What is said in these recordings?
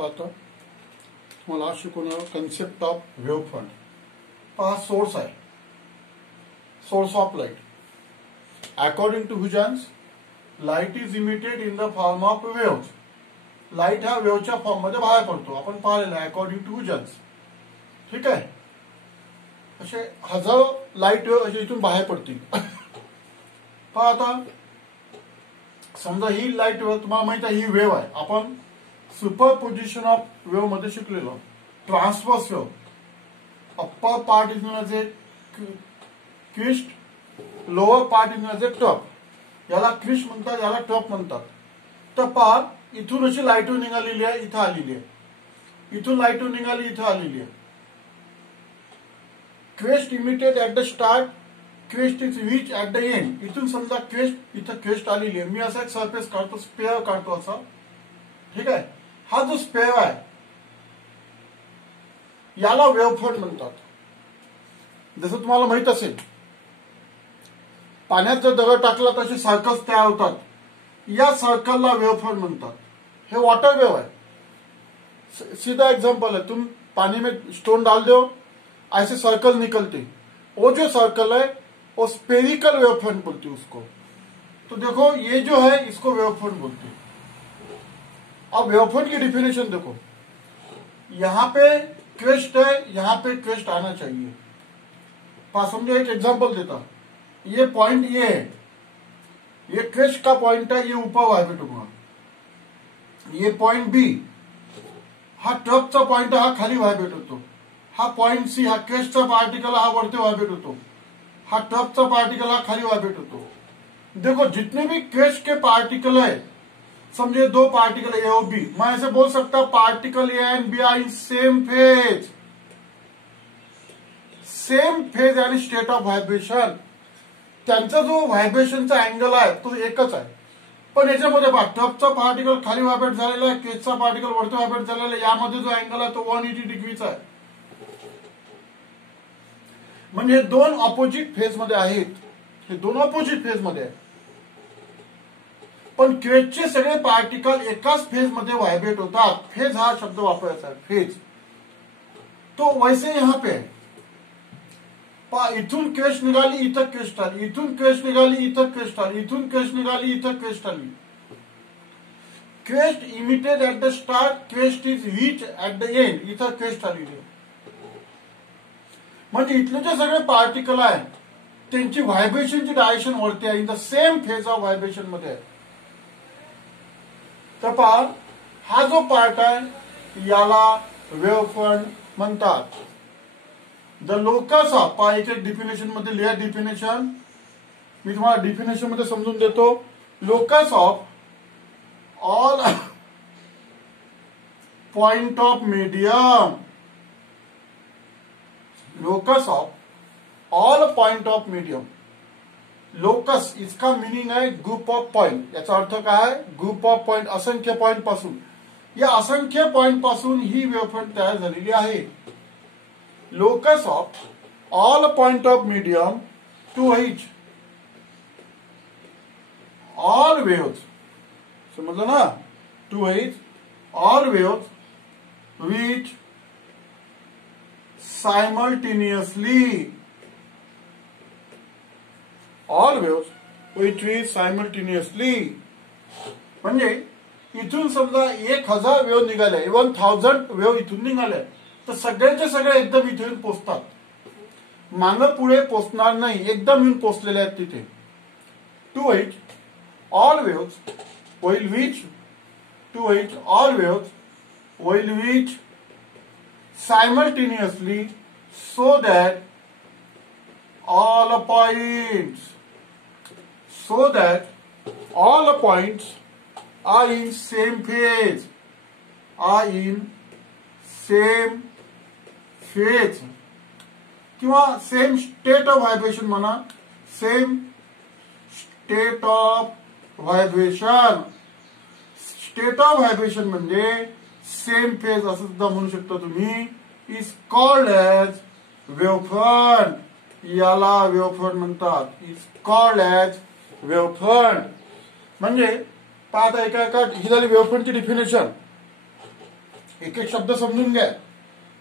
आता तुम्हाला शिकवणार कन्सेप्ट ऑफ वेव्ह फ्रंट. पहा सोर्स आहे, source of light. According to Huygens light is emitted in the form of wave. Light हा वेव्हच्या फॉर्म मध्ये बाहेर पडतो, आपण पाहिलेलं आहे अकॉर्डिंग टू हुजन्स. ठीक आहे, असे हजारो लाईट वेव्ह असे इथून बाहेर पडतील. पहा आता समजा ही लाईट वेव्ह तुम्हाला माहित आहे, ही वेव्ह आहे. आपण सुपरपोजिशन ऑफ वेव्ह मध्ये शिकलेलो. Transverse wave, upper part is known as a crest, lower part is known as a top. याला क्विस्ट म्हणतात, याला टॉप म्हणतात. तर पहा इथून अशी लाईट वेव्ह निघालेली आहे, इथं आलेली आहे. इथून लाईट वेव्ह निघाली, इथं आलेली आहे. Quest emitted at the start, quest is reach at the end. इथून समजा क्वेस्ट, इथं क्वेस्ट आलेली आहे. मी असा एक सरफेस काढतो, स्पेअर काढतो असा. ठीक आहे, हा जो स्पेअर आहे याला वेव्ह फ्रंट म्हणतात. जसं तुम्हाला माहित असेल, पाण्यात जर दगड टाकला तसे सर्कल्स तयार होतात. या सर्कलला वेव्ह फ्रंट म्हणतात. हे वॉटर वेव्ह आहे. सीधा एग्जांपल है, तुम पानी में स्टोन डाल दो, ऐसे सर्कल निकलते. वो जो सर्कल है वो स्पेरिकल वेव फ्रंट बोलते उसको. तो देखो ये जो है इसको वेव फ्रंट बोलते. अब वेव फ्रंट की डिफिनेशन देखो, यहां पे क्वेस्ट है, यहां पे क्वेस्ट आना चाहिए. समझो एक एग्जांपल देता, ये पॉइंट ये है, ये क्वेस्ट का पॉइंट है, ये ऊपर वाइब्रेट होगा. ये पॉइंट बी, हा ट्रपचा पॉइंट हा खाली व्हायब्रेट होतो. हा पॉइंट सी, हा क्वेस्टचा पार्टिकल हा वरती व्हायब्रेट होतो. हा ट्रपचा पार्टिकल हा खाली व्हायब्रेट होतो. देखो जितने भी क्वेस्ट के पार्टिकल है, समझे दो पार्टिकल ए और बी, मैं ऐसे बोल सकता particle A and B are in same phase. Same phase यानी स्टेट ऑफ व्हायब्रेशन. त्यांचा जो व्हायब्रेशनचा अँगल आहे तो एकच आहे. पण याच्यामध्ये पहा, ट्रपचा पार्टिकल खाली व्हायब्रेट झालेला आहे, क्वेस्टचा पार्टिकल वरती व्हायब्रेट झालेला आहे. यामध्ये जो अँगल आहे तो 180 डिग्रीचा आहे. म्हणजे दोन ऑपोजिट फेज मध्ये आहेत. हे दोन ऑपोजिट फेज मध्ये आहेत. पण क्वेस्टचे सगळे पार्टिकल एकाच फेज मध्ये व्हायब्रेट होतात. फेज हा शब्द वापरायचा आहे, फेज. तो वैसे यहां पे पहा, इथून क्वेस्ट निघाली, इथं क्वेस्ट आली. इथून क्वेस्ट निघाली, इथं क्वेस्ट आली. इथून क्वेस्ट निघाली, इथं क्वेस्ट आली. Quest emitted at the start, quest is reach at the end. इथं क्वेस्ट आलेली. म्हणजे इथले जे सगळे पार्टिकल आहेत त्यांची व्हायब्रेशनची डायरेक्शन वरती आहे, in the same phase of vibration मध्ये आहे. तर पहा, हा जो पार्ट आहे याला वेव्ह फ्रंट म्हणतात. द लोकस ऑफ, पहा एक एक डिफिनेशन मध्ये लिहा. डिफिनेशन मी तुम्हाला डिफिनेशन मध्ये समजून देतो. Locus of all point of medium. Locus of all point of medium. Locus इसका मीनिंग है ग्रुप ऑफ पॉइंट. याचा अर्थ काय आहे? ग्रुप ऑफ पॉइंट, असंख्य पॉइंट पासून. या असंख्य पॉइंट पासून ही वेव्ह फ्रंट तयार झालेली आहे. Locus of all point of medium to which all waves, समजलं ना? To which all waves which simultaneously, all waves which will simultaneously. म्हणजे इथून समजा 1000 वेव्ह निघाल्या, 1000 वेव्ह इथून निघाल्या, तर सगळ्याचे सगळे एकदम इथून पोचतात. मागं पुढे पोचणार नाही, एकदम येऊन पोचलेले आहेत तिथे. To which all waves will reach, to which all waves will reach simultaneously, so that all points are in same phase, किंवा सेम स्टेट ऑफ व्हायब्रेशन म्हणा. Same state of vibration. State of vibration म्हणजे same phase असं सुद्धा म्हणू शकता तुम्ही. Is called as wave front. याला wave front म्हणतात. Is called as wave front. म्हणजे पाहता एका ही झाली वेव्ह फ्रंटची डिफिनेशन. एक एक शब्द समजून घ्या.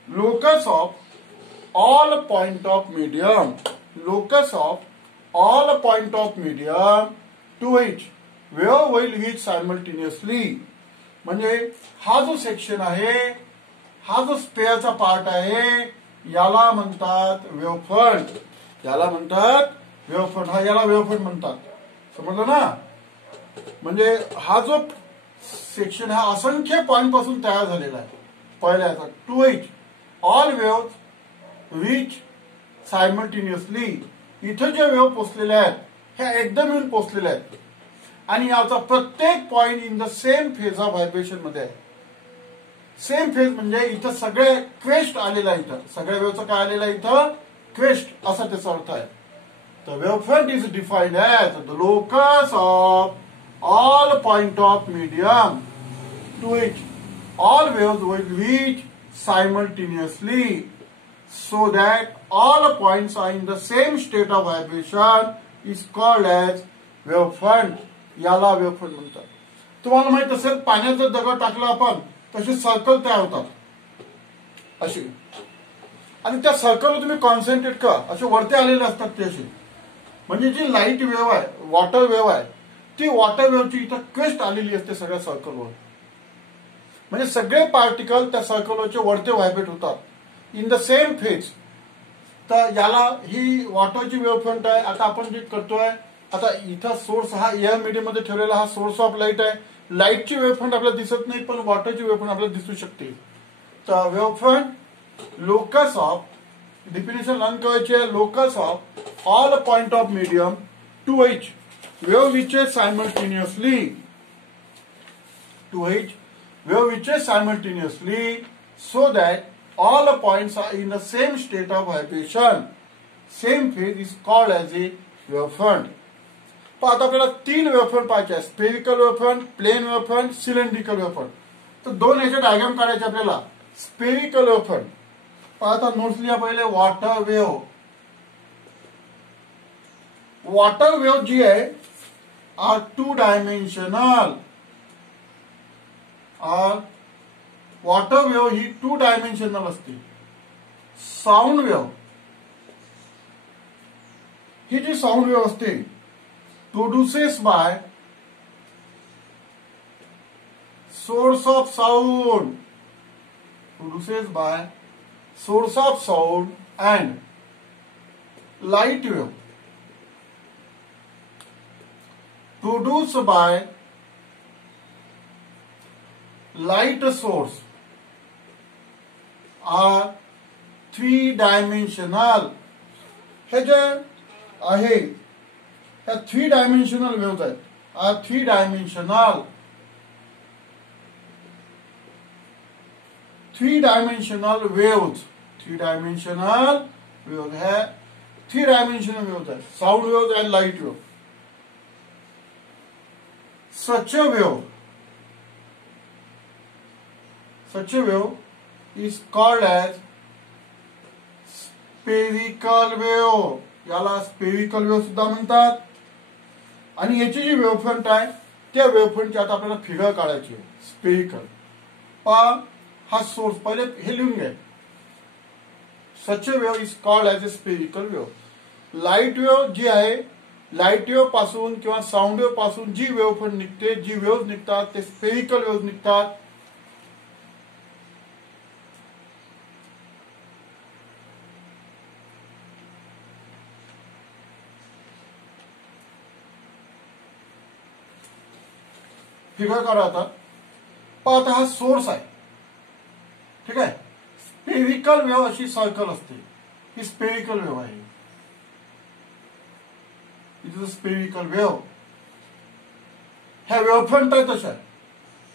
Locus of all point of medium, locus of all point of medium to which wave will reach simultaneously. म्हणजे हा जो सेक्शन आहे, हा जो स्पेअरचा पार्ट आहे, याला म्हणतात वेव्हफ्रंट. याला म्हणतात वेव्हफ्रंट. हा याला वेव्हफ्रंट म्हणतात. समजलं ना. म्हणजे हा जो सेक्शन हा असंख्य पॉइंट पासून तयार झालेला आहे. पहिल्याचा to which all wave reach simultaneously. इथे जे वेव्ह पोचलेले आहेत ह्या एकदम येऊन पोचलेले आहेत आणि याचा प्रत्येक point in the same phase of vibration मध्ये आहे. सेम फेज म्हणजे इथं सगळे क्वेस्ट आलेला आहे. इथं सगळ्या वेव्हचं काय आलेलं आहे, इथं क्वेस्ट असा त्याचा अर्थ आहे. The wavefront is defined as the locus of all point of medium to which all waves will reach simultaneously, so that all points are in the same state of vibration is called as wavefront. याला wavefront म्हणतात. तुम्हाला माहित असेल पाण्याचा दगड टाकला आपण तसे सर्कल तयार होतात अशी, आणि त्या सर्कलवर तुम्ही कॉन्सन्ट्रेट करा, असे वरती आलेले असतात ते असे. म्हणजे जी लाईट वेव्ह आहे, वॉटर वेव्ह आहे, ती वॉटर वेव्हची इथं क्वेस्ट आलेली असते सगळ्या सर्कलवर. म्हणजे सगळे पार्टिकल त्या सर्कलवरचे वरते व्हायब्रेट होतात इन द सेम फेज. तर याला ही वॉटरची वेव्हफ्रंट आहे. आता आपण जे करतोय, आता इथं सोर्स हा एअर मीडियम मध्ये ठेवलेला हा सोर्स ऑफ लाईट आहे. लाईटची वेव्हफ्रंट आपल्याला दिसत नाही, पण वॉटरची वेव्हफ्रंट आपल्याला दिसू शकते. तर wavefront locus of, definition learn करायची आहे, locus of all point of medium to which wave reaches simultaneously, to which wave reaches simultaneously, so that all points are in the same state of vibration. Same phase is called as a wavefront. पण आता आपल्याला तीन wavefront पाहिजे आहे, spherical wavefront, plane wavefront, cylindrical wavefront. तर दोन याचे diagram काढायचे आपल्याला. स्पेरिकल वेव्हफ्रंट आता नोट्स लिहा पहिले. वॉटर वेव्ह, वॉटर वेव्ह जी आहे are two dimensional. Water wave ही टू डायमेन्शनल असते. साऊंड वेव्ह ही जी साऊंड वेव्ह असते produces by source of sound, produces by source of sound, and light wave produced by light source are three dimensional. हे जे आहे ह्या three dimensional waves आहेत. Are three dimensional, three dimensional waves, three dimensional waves है, three dimensional waves है, sound waves and light wave. Such a wave is called as spherical wave. याला spherical wave सुद्धा म्हणतात. आणि याची जी वेव्हफ्रंट आहे त्या वेव्हफ्रंटची आता आपल्याला फिगर काढायची आहे. स्पेरिकल हा सोर्स पहिले हे लिहून घ्या. Such a wave is called as a spherical wave. Light wave जी आहे, लाईट वेव्ह पासून किंवा साऊंड वेव्ह पासून जी वेव्हफ्रंट निघते, जी वेव्ह निघतात ते स्पेरिकल वेव्ह निघतात. फिगर करा आता. पण आता हा सोर्स आहे, ठीक आहे. स्पेरिकल वेव्ह अशी सर्कल असते, ही स्पेरिकल वेव्ह आहे. It is a spherical wave. ह्या वेव्हफ्रंट आहे तशा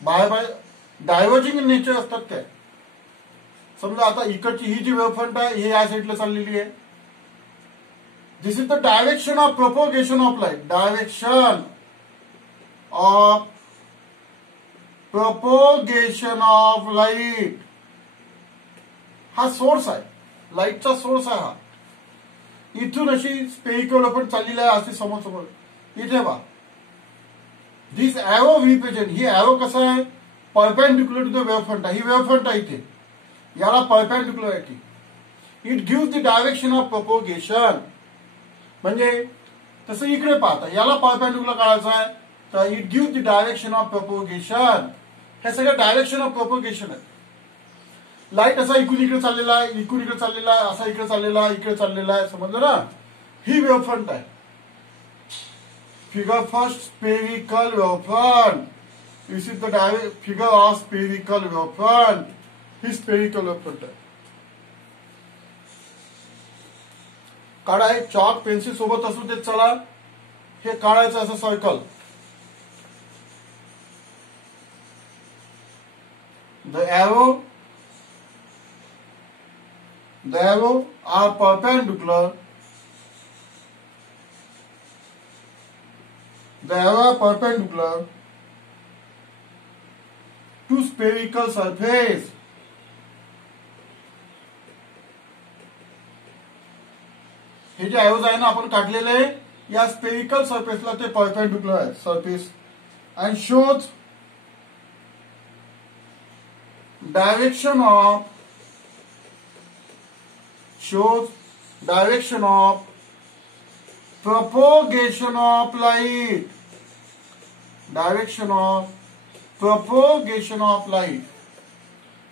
बाय डायव्हर्जिंग इन नेचर असतात त्या. समजा आता इकडची ही जी वेव्हफ्रंट आहे ही या साईडला चाललेली आहे. This is the direction of propagation of light. Direction of propagation of light हा सोर्स आहे, लाईटचा सोर्स आहे हा. इथून अशी स्पेरिकल पण चाललेली आहे असे समोर समोर. इथे बा दिस एरो रिप्रेझेंट, ही एरो कसं आहे perpendicular to the wave front आहे. ही वेव्ह फ्रंट आहे इथे, याला परपेंडिक्युलर आहे ती. It give the direction of propagation. म्हणजे तसं इकडे पाहता, याला परपेंडिक्युलर काढायचं आहे तर it give the direction of propagation. हे सगळं डायरेक्शन ऑफ प्रोपोगेशन आहे. लाईट असा इकडून इकडे चाललेला आहे, इकडून इकडे चाललेला आहे, असा इकडे चाललेला आहे, इकडे चाललेला आहे, समजलं ना. ही वेव्ह फ्रंट आहे. Figure first spherical wave front. This is the figure of spherical wave front. He spherical wave front आहे. काढा. आहे चॉक पेन्सिल सोबत असू देत. चला हे काढायचं असं circle. The arrow are perpendicular. The arrow are perpendicular to spherical surface. हे जे एरोज आहे ना आपण काढलेले, या स्पेरिकल सरफेसला ते परपेंडिक्युलर आहे surface. And shows direction of propagation of light. Direction of propagation of light.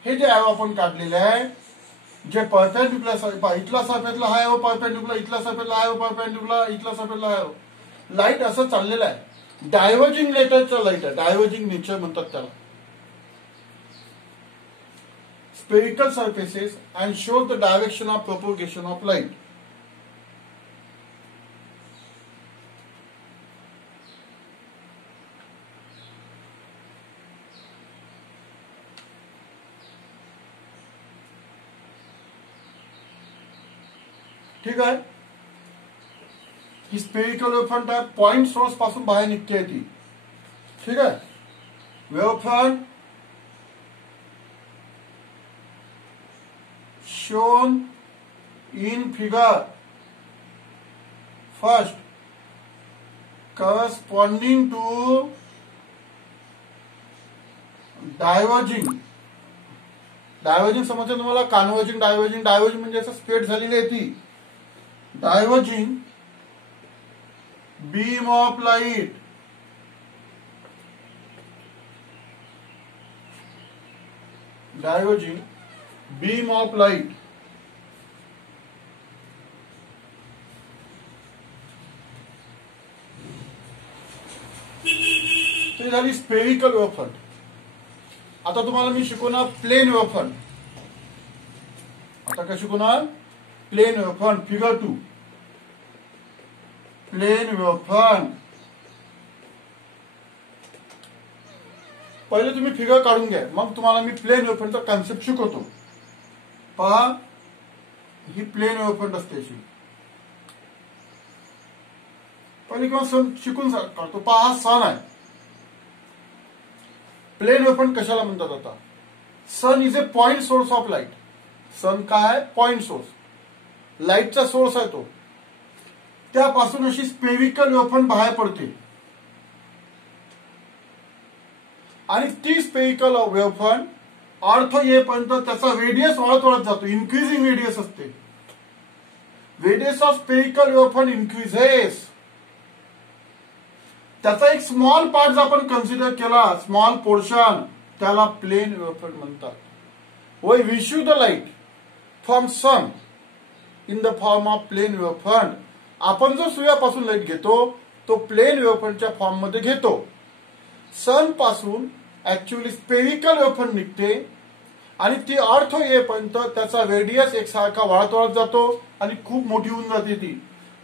हे जे एरो आपण काढलेले आहे, जे परपेंडिक्युलर, इथला सरफेसला हा एरो परपेंडिक्युलर, इथला सरफेसला हा एरो परपेंडिक्युलर, इथला सरफेसला हा एरो. लाईट असं चाललेलं आहे. डायव्हर्जिंग नेचरचं लाईट आहे. डायव्हर्जिंग नेचर म्हणतात त्याला. Spherical surfaces and show the direction of propagation of light. ठीक आहे. ही स्पेरिकल वेव्ह फ्रंट आहे. पॉइंट सोर्स पासून बाहेर निघते ती. ठीक आहे. Wave front shown in figure first corresponding to diverging समजतं तुम्हाला. कन्वर्जिंग, डायव्हर्जिंग म्हणजे असं स्प्रेड झालेली आहे ती. Diverging beam of light. Diverging beam of light. ते झाली स्पेरिकल वेव्ह फ्रंट. आता तुम्हाला मी शिकवणार प्लेन वेव्ह फ्रंट. आता काय शिकवणार? Plane wave front. Figure 2. Plane wave front. पहिले तुम्ही फिगर काढून घ्या, मग तुम्हाला मी प्लेन वेव्ह फ्रंटचा कॉन्सेप्ट शिकवतो. पहा, ही प्लेन वेव्ह फ्रंट असते अशी. पहिले किंवा सन शिकून काढतो. पहा, हा सन आहे. प्लेन वेव्ह फ्रंट कशाला म्हणतात? आता sun is a point source of light. Sun काय आहे? Point source. लाईटचा सोर्स आहे तो. त्यापासून अशी स्पेरिकल वेव्ह फ्रंट बाहेर पडते आणि ती स्पेरिकल वेव्ह फ्रंट अर्थ येईपर्यंत त्याचा रेडियस वाढत जातो. इन्क्रीजिंग रेडियस असते. Radius of spherical wave front increases. त्याचा एक स्मॉल पार्ट जर आपण कन्सिडर केला, स्मॉल पोर्शन, त्याला प्लेन वेव्ह फ्रंट म्हणतात. We receive the light from sun in the form of plane wave front. आपण जो सूर्यापासून लाईट घेतो तो प्लेन वेव्ह फ्रंटच्या फॉर्म मध्ये घेतो. सन पासून ऍक्च्युअली स्पेरिकल वेव्ह फ्रंट निघते आणि ती अर्थ येईपर्यंत त्याचा रेडियस एकसारखा वाढत जातो आणि खूप मोठी होऊन जाते ती.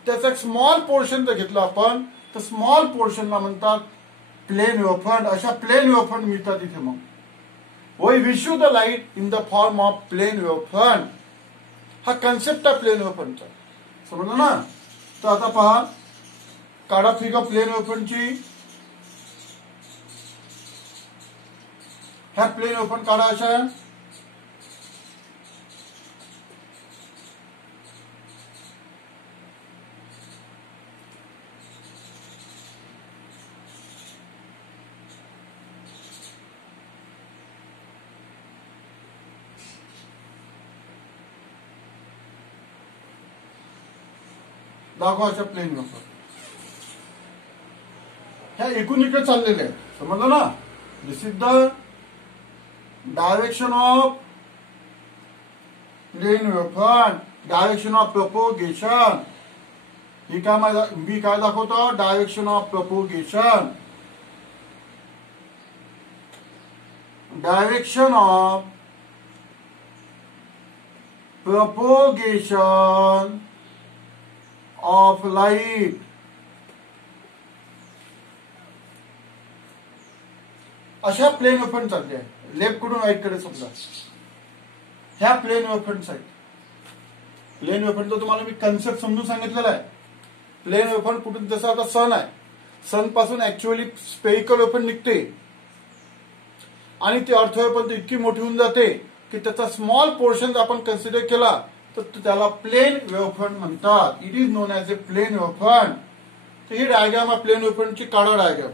त्याचा एक स्मॉल पोर्शन जर घेतलं आपण तर स्मॉल पोर्शनला म्हणतात प्लेन वेव्ह फ्रंट. अशा प्लेन वेव्ह फ्रंट मिळतात इथे. मग we receive the light in the form of plane wave front. हा कन्सेप्ट आहे प्लेन वेव्ह फ्रंटचा. समजलं ना? तर आता पहा, काढा फिगर प्लेन वेव्ह फ्रंटची. ह्या प्लेन वेव्ह फ्रंट काढा अशा. दाखवा अशा प्लेन वेव्हफॉर्म. ह्या एकूण इकडे चाललेले आहेत, समजलं ना. This is the direction of plane waveform, direction of propagation. ही काय मी काय दाखवतो, direction of propagation. Direction of propagation of light. अशा प्लेन वेव्हफ्रंट चालते आहे, लेफ्ट कडून राईट कडे. समजा ह्या प्लेन वेव्हफ्रंट्स आहेत. प्लेन वेव्हफ्रंटचा तुम्हाला मी कन्सेप्ट समजून सांगितलेला आहे. प्लेन वेव्हफ्रंट कुठून, जसं आता सन आहे, सन पासून ऍक्च्युअली स्पेरिकल वेव्हफ्रंट निघते आणि ती अर्थ वेव्हफ्रंट इतकी मोठी होऊन जाते की त्याचा स्मॉल पोर्शन आपण कन्सिडर केला तर त्याला प्लेन वेव्हफ्रंट म्हणतात. It is known as a plane wavefront. तर ही डायग्राम आहे प्लेन वेव्हफ्रंटची, काळा diagram.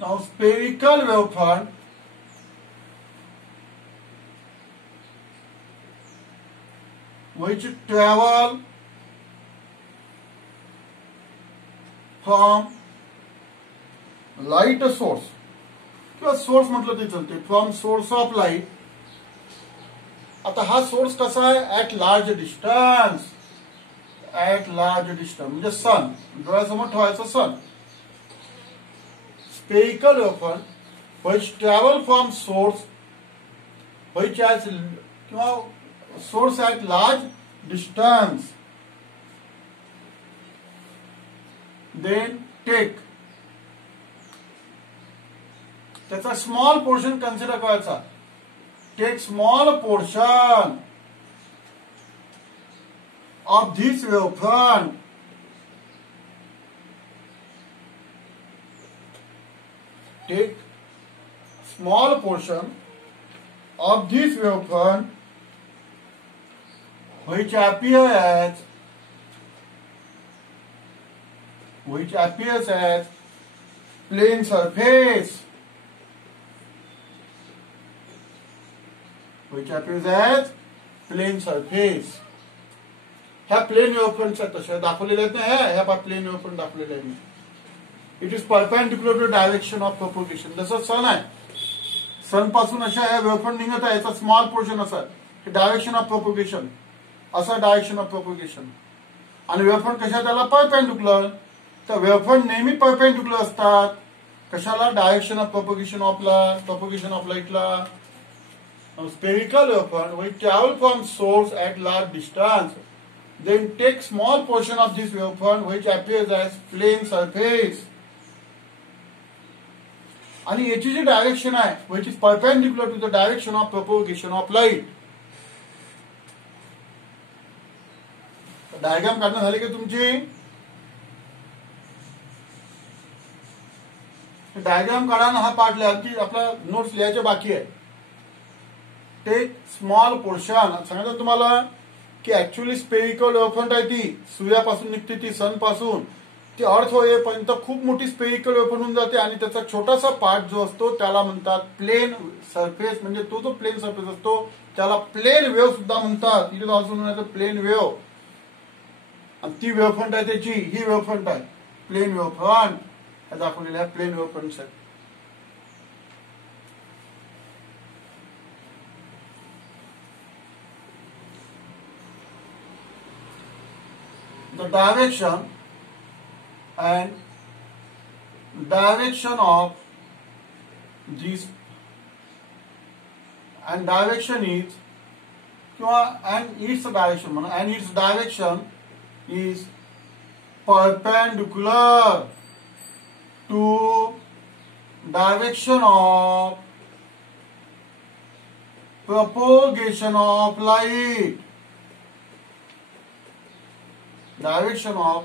Now spherical wavefront which travel from light source किंवा सोर्स म्हटलं तरी चालते, फ्रॉम सोर्स ऑफ लाईट. आता हा सोर्स कसा आहे, at large distance. At large distance म्हणजे सन, डोळ्यासमोर ठेवायचं सन. Spherical wavefront which travel from source which has source at large distance, then take त्याचा स्मॉल पोर्शन कन्सिडर करायचा. Take small portion of this wavefront. Take small portion of this wavefront which appears as plane surface. Which appears as plane surface. ह्या plain वेव्हफ्रंट्स आहेत, तशा दाखवलेल्या आहेत ना. ह्या plain wavefront दाखवलेल्या आहेत. It is perpendicular to direction of propagation. जसं सन आहे, सन पासून अशा ह्या वेव्हफ्रंट निघत आहे, याचा स्मॉल पोर्शन असा डायरेक्शन ऑफ प्रोपोगेशन, असा डायरेक्शन ऑफ प्रोपोगेशन. आणि वेव्हफ्रंट कशा त्याला परपेंडिक्युलर. तर वेव्हफ्रंट नेहमी परपेंडिक्युलर असतात. कशाला, डायरेक्शन ऑफ प्रोपोगेशन ऑफ लाईटला. Spherical wavefront which travel from source at large distance, then take small portion of this wavefront which appears as plane surface. आणि याची जी डायरेक्शन आहे which is perpendicular to the direction of propagation of light. Diagram काढणं झाली की तुमची. Diagram काढायला हा part लिहा की आपला नोट्स लिहायचे बाकी आहे. टेक स्मॉल पोर्शन सांगितलं तुम्हाला की ऍक्च्युअली स्पेरिकल वेव्हफ्रंट आहे, ती सूर्यापासून निघते, ती सन पासून. ती अर्थ होईपर्यंत खूप मोठी स्पेरिकल वेव्हफ्रंट होऊन जाते आणि त्याचा छोटासा पार्ट जो असतो त्याला म्हणतात प्लेन सरफेस. म्हणजे तो जो प्लेन सरफेस असतो त्याला प्लेन वेव्ह सुद्धा म्हणतात. It is also known as plane wave. आणि ती वेव्हफ्रंट आहे त्याची, ही वेव्हफ्रंट आहे प्लेन वेव्हफ्रंट. दाखवलेल्या प्लेन वेव्हफ्रंट्स आहेत. The direction of this and direction is and its direction is perpendicular to direction of propagation of light. Direction of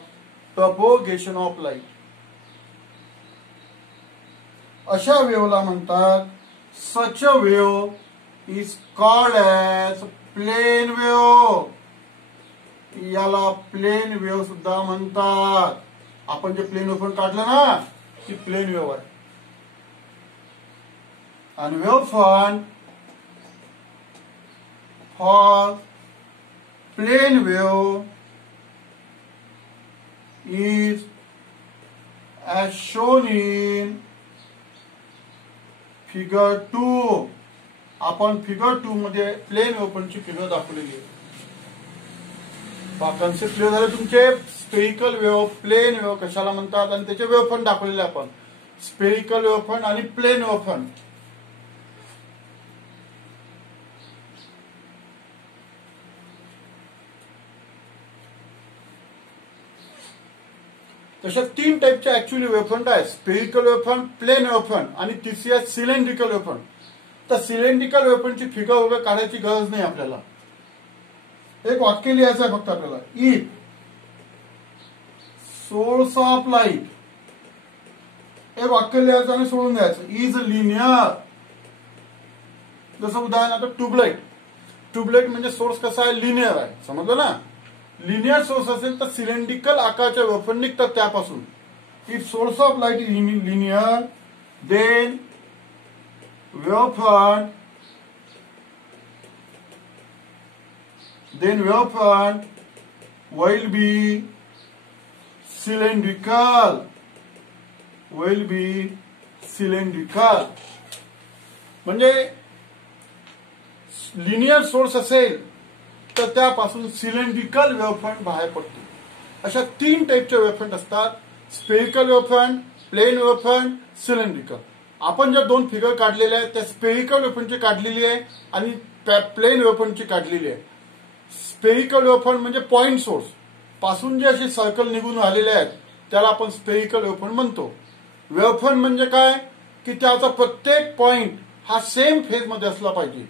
propagation of light. अशा वेव्हला म्हणतात such a wave is called as plane wave. याला plain wave सुद्धा म्हणतात. आपण जे plain wave काढलं ना ती प्लेन वेव्ह आहे. and wavefront for plane wave is as shown in figure 2. आपण फिगर 2 मध्ये प्लेन वेव्हफ्रंटची फिगर दाखवलेली आहे. कन्सेप्ट क्लिअर झाले तुमचे. स्पेरिकल वेव्ह, प्लेन वेव्ह कशाला म्हणतात आणि त्याचे वेव्हफ्रंट दाखवलेले आपण. स्पेरिकल वेव्हफ्रंट आणि प्लेन वेव्हफ्रंट. तशा 3 टाईपचे ऍक्च्युअली वेव्हफ्रंट आहेत. स्पेरिकल वेव्हफ्रंट, प्लेन वेव्हफ्रंट आणि तिसरी आहे सिलेंड्रिकल वेव्हफ्रंट. तर सिलेंड्रिकल वेव्हफ्रंटची फिगर वगैरे काढायची गरज नाही आपल्याला. एक वाक्य लिहायचं आहे फक्त आपल्याला. इफ सोर्स ऑफ लाईट, एक वाक्य लिहायचं आणि सोडून द्यायचं. Is linear. जसं उदाहरण आता ट्यूबलाईट. ट्यूबलाईट म्हणजे सोर्स कसा आहे, लिनियर आहे. समजलं ना. लिनियर सोर्स असेल तर सिलेंड्रिकल आकाराच्या वेव्हफ्रंट निघतात त्यापासून. If source of light is linear then wavefront will be cylindrical. म्हणजे लिनियर सोर्स असेल तर त्यापासून सिलेंड्रिकल वेव्हफ्रंट बाहेर पडतो. अशा 3 टाईपचे वेव्हफ्रंट असतात. Spherical wavefront, plane wavefront, cylindrical. आपण ज्या 2 फिगर काढलेल्या आहेत त्या स्पेरिकल वेव्हफ्रंटची काढलेली आहे आणि प्लेन वेव्हफ्रंटची काढलेली आहे. स्पेरिकल वेव्हफ्रंट म्हणजे पॉइंट सोर्स पासून जे असे सर्कल निघून आलेले आहेत त्याला आपण स्पेरिकल वेव्हफ्रंट म्हणतो. वेव्हफ्रंट म्हणजे काय की त्याचा प्रत्येक पॉइंट हा सेम फेज मध्ये असला पाहिजे.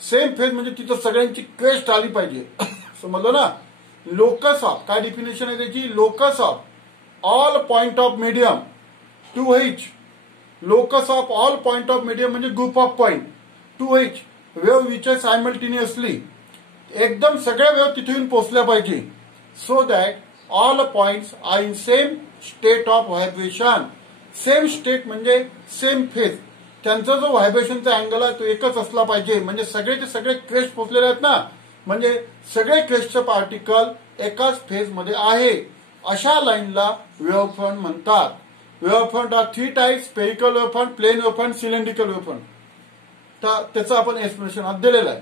सेम फेज म्हणजे तिथं सगळ्यांची क्वेस्ट आली पाहिजे. समजलं ना. लोकस ऑफ, काय डिफिनेशन आहे त्याची, locus of all point of medium to each. Locus of all point of medium म्हणजे group of point to each wave which are simultaneously. एकदम सगळ्या वेव्ह तिथून पोहोचल्या पाहिजे. So that all points are in same state of vibration. Same state म्हणजे same phase. त्यांचा जो व्हायब्रेशनचा अँगल आहे तो एकच असला पाहिजे. म्हणजे सगळेचे सगळे क्वेस्ट पोहोचलेले आहेत ना. म्हणजे सगळे क्वेस्टचे पार्टिकल एकाच फेज मध्ये आहे. अशा लाईनला वेव्हफ्रंट म्हणतात. Wavefront are 3 type. Spherical wavefront, plane wavefront, cylindrical wavefront. तर त्याचं आपण एक्सप्लेनेशन आज दिलेलं आहे.